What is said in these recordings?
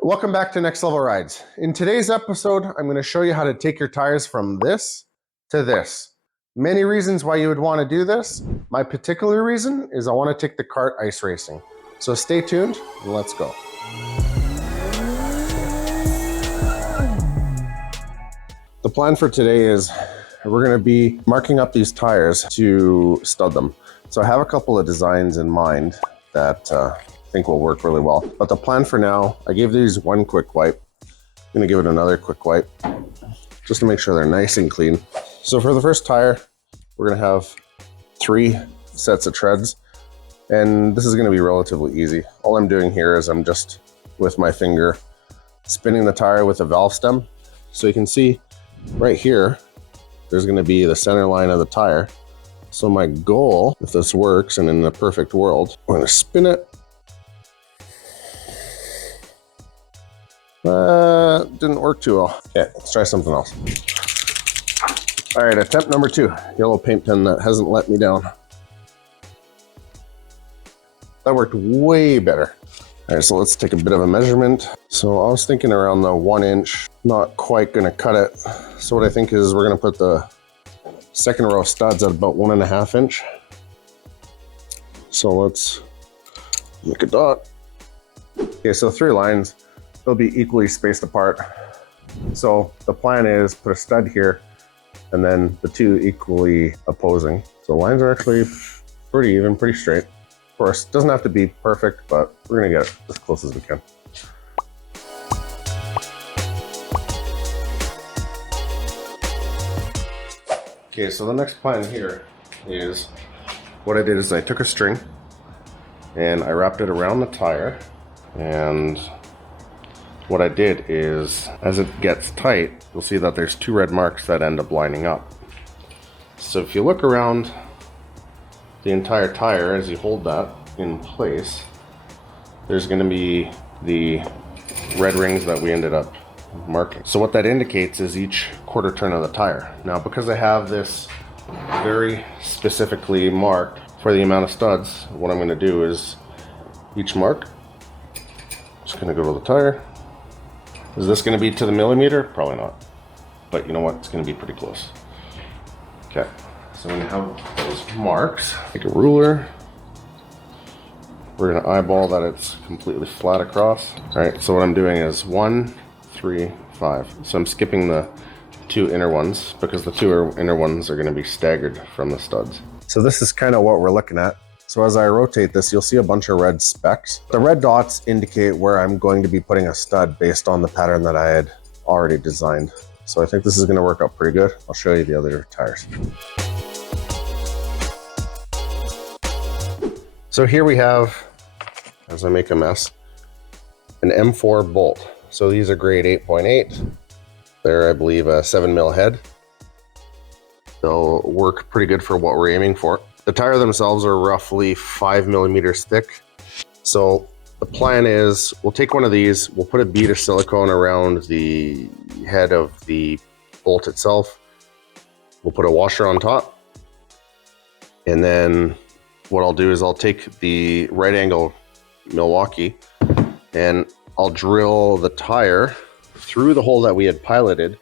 Welcome back to Next Level Rides. In today's episode, I'm going to show you how to take your tires from this to this. Many reasons why you would want to do this. My particular reason is I want to take the kart ice racing. So stay tuned and let's go. The plan for today is we're going to be marking up these tires to stud them. So I have a couple of designs in mind that I think will work really well. But the plan for now, I gave these one quick wipe. I'm going to give it another quick wipe just to make sure they're nice and clean. So for the first tire, we're going to have 3 sets of treads. And this is going to be relatively easy. All I'm doing here is I'm just with my finger spinning the tire with a valve stem. So you can see right here, there's going to be the center line of the tire. So my goal, if this works and in the perfect world, I'm going to spin it. Didn't work too well. Okay, let's try something else. All right, attempt number 2. Yellow paint pen that hasn't let me down. That worked way better. All right, so let's take a bit of a measurement. So I was thinking around the 1 inch, not quite gonna cut it. So what I think is we're gonna put the second row of studs at about 1.5 inch. So let's make a dot. Okay, so 3 lines, they'll be equally spaced apart. So the plan is put a stud here and then the 2 equally opposing. So the lines are actually pretty even, pretty straight. Of course, it doesn't have to be perfect, but we're gonna get it as close as we can. Okay, so the next plan here is, what I did is I took a string and I wrapped it around the tire, and what I did is, as it gets tight, you'll see that there's 2 red marks that end up lining up. So if you look around the entire tire as you hold that in place, there's going to be the red rings that we ended up marking. So what that indicates is each quarter turn of the tire. Now, because I have this very specifically marked for the amount of studs, what I'm going to do is each mark, just going to go to the tire. Is this going to be to the millimeter? Probably not. But you know what? It's going to be pretty close. Okay. So I'm going to have those marks. Take a ruler. We're going to eyeball that it's completely flat across. All right, so what I'm doing is 1, 3, 5. So I'm skipping the 2 inner ones because the 2 inner ones are going to be staggered from the studs. So this is kind of what we're looking at. So as I rotate this, you'll see a bunch of red specks. The red dots indicate where I'm going to be putting a stud based on the pattern that I had already designed. So I think this is going to work out pretty good. I'll show you the other tires. So here we have, as I make a mess, an M4 bolt. So these are grade 8.8. They're, I believe, a 7 mil head. They'll work pretty good for what we're aiming for. The tire themselves are roughly 5 millimeters thick. So the plan is we'll take one of these, we'll put a bead of silicone around the head of the bolt itself. We'll put a washer on top, and then what I'll do is I'll take the right angle Milwaukee and I'll drill the tire through the hole that we had piloted.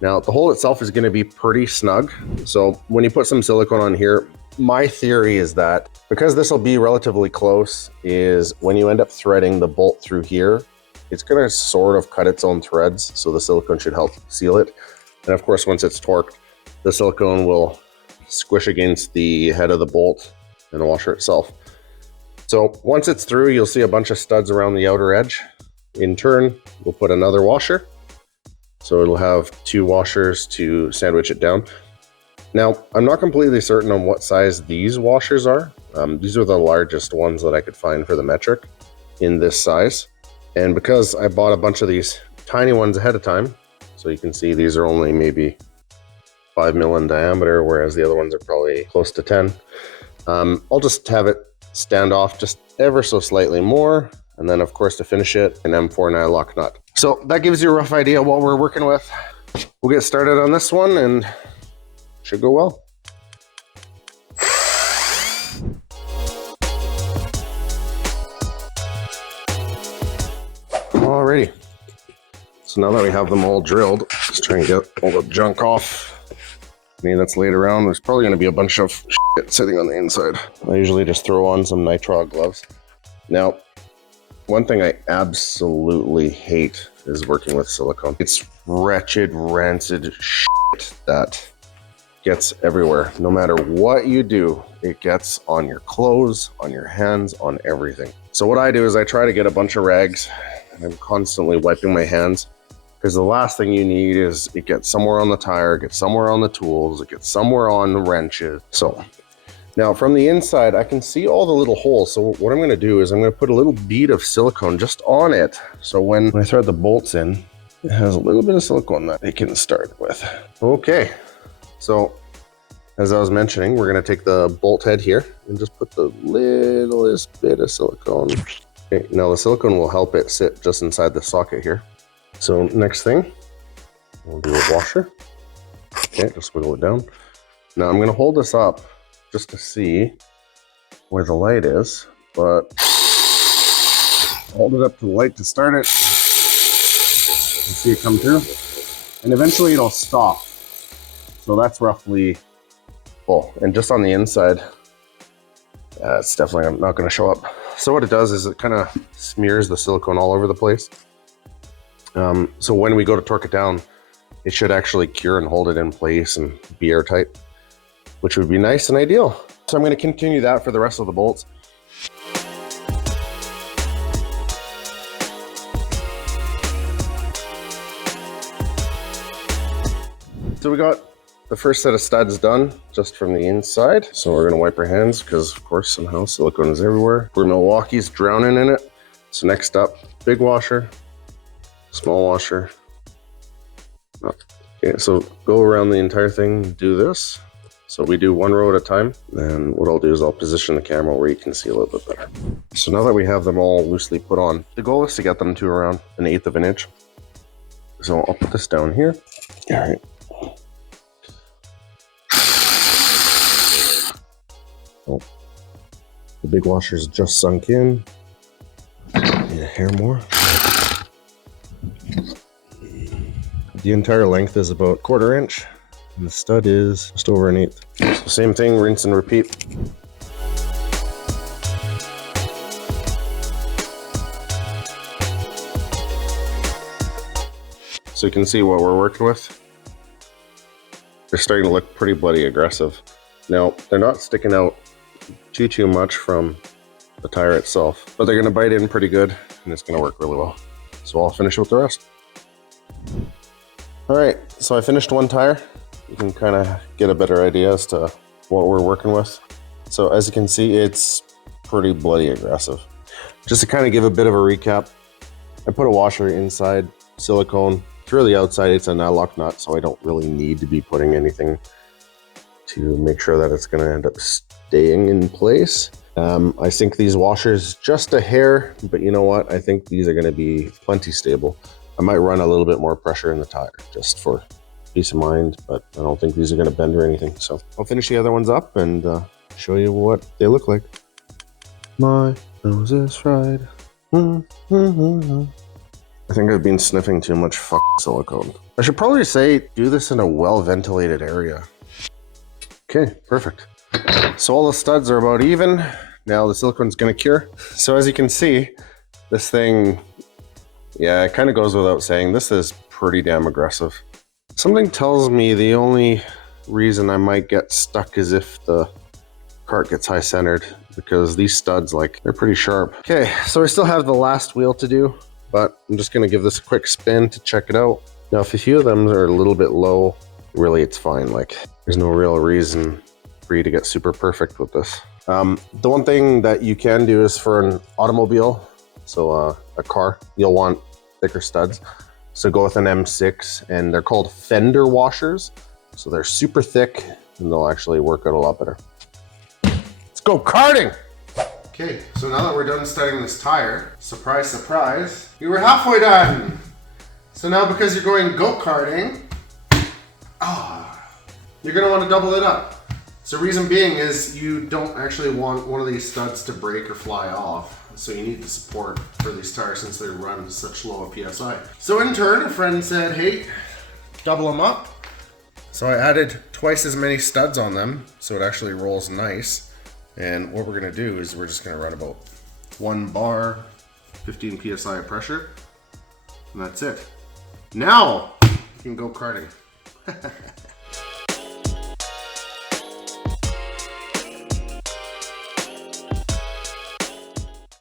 Now the hole itself is going to be pretty snug. So when you put some silicone on here, my theory is that because this will be relatively close, is when you end up threading the bolt through here, it's going to sort of cut its own threads. So the silicone should help seal it. And of course, once it's torqued, the silicone will squish against the head of the bolt and the washer itself. So once it's through, you'll see a bunch of studs around the outer edge. In turn, we'll put another washer. So it'll have 2 washers to sandwich it down. Now, I'm not completely certain on what size these washers are. These are the largest ones that I could find for the metric in this size. And because I bought a bunch of these tiny ones ahead of time, so you can see these are only maybe 5 mil in diameter, whereas the other ones are probably close to 10. I'll just have it stand off just ever so slightly more. And then of course to finish it, an M4 nylock nut. So that gives you a rough idea of what we're working with. We'll get started on this one and should go well. So now that we have them all drilled, let's try and get all the junk off. Any that's laid around, there's probably going to be a bunch of shit sitting on the inside. I usually just throw on some nitrile gloves. Now, one thing I absolutely hate is working with silicone. It's wretched, rancid shit that gets everywhere. No matter what you do, it gets on your clothes, on your hands, on everything. So what I do is I try to get a bunch of rags, and I'm constantly wiping my hands, because the last thing you need is it gets somewhere on the tire, it gets somewhere on the tools, it gets somewhere on the wrenches. So now from the inside, I can see all the little holes. So what I'm gonna do is I'm gonna put a little bead of silicone just on it. So when I thread the bolts in, it has a little bit of silicone that it can start with. Okay, so as I was mentioning, we're gonna take the bolt head here and just put the littlest bit of silicone. Okay, now the silicone will help it sit just inside the socket here. So next thing, we'll do a washer. Okay, just wiggle it down. Now I'm gonna hold this up just to see where the light is, but hold it up to the light to start it. You see it come through, and eventually it'll stop. So that's roughly full. And just on the inside, it's definitely not gonna show up. So what it does is it kind of smears the silicone all over the place. So when we go to torque it down, it should actually cure and hold it in place and be airtight, which would be nice and ideal. So I'm going to continue that for the rest of the bolts. So we got the first set of studs done just from the inside. So we're going to wipe our hands because of course somehow silicone is everywhere. We're Milwaukee's drowning in it. So next up, big washer, small washer. Okay, so go around the entire thing, do this. So we do one row at a time. Then what I'll do is I'll position the camera where you can see a little bit better. So now that we have them all loosely put on, the goal is to get them to around 1/8 of an inch. So I'll put this down here. All right. Oh, the big washer's just sunk in. Need a hair more. The entire length is about 1/4 inch, and the stud is just over 1/8. So same thing, rinse and repeat. So you can see what we're working with. They're starting to look pretty bloody aggressive. Now, they're not sticking out too much from the tire itself, but they're gonna bite in pretty good, and it's gonna work really well. So I'll finish with the rest. All right, so I finished one tire. You can kind of get a better idea as to what we're working with. So as you can see, it's pretty bloody aggressive. Just to kind of give a bit of a recap, I put a washer inside, silicone. Through the outside, it's a nylock nut, so I don't really need to be putting anything to make sure that it's gonna end up staying in place. I sink these washers just a hair, but you know what? I think these are gonna be plenty stable. I might run a little bit more pressure in the tire just for peace of mind, but I don't think these are gonna bend or anything. So I'll finish the other ones up and show you what they look like. My nose is fried. I think I've been sniffing too much silicone. I should probably say do this in a well-ventilated area. Okay, perfect. So all the studs are about even. Now the silicone's gonna cure. So as you can see, this thing, yeah, it kind of goes without saying, this is pretty damn aggressive. Something tells me the only reason I might get stuck is if the cart gets high centered, because these studs, like, they're pretty sharp. Okay, so I still have the last wheel to do, but I'm just gonna give this a quick spin to check it out. Now, if a few of them are a little bit low, really it's fine. Like, there's no real reason for you to get super perfect with this. The one thing that you can do is for an automobile, so a car, you'll want thicker studs. So go with an M6, and they're called fender washers. So they're super thick, and they'll actually work out a lot better. Let's go karting! Okay, so now that we're done studying this tire, surprise, surprise, we were halfway done. So now because you're going go-karting, you're gonna want to double it up. So reason being is you don't actually want one of these studs to break or fly off. So you need the support for these tires since they run such low a PSI. So in turn, a friend said, hey, double them up. So I added twice as many studs on them so it actually rolls nice. And what we're gonna do is we're just gonna run about 1 bar, 15 PSI of pressure, and that's it. Now you can go karting.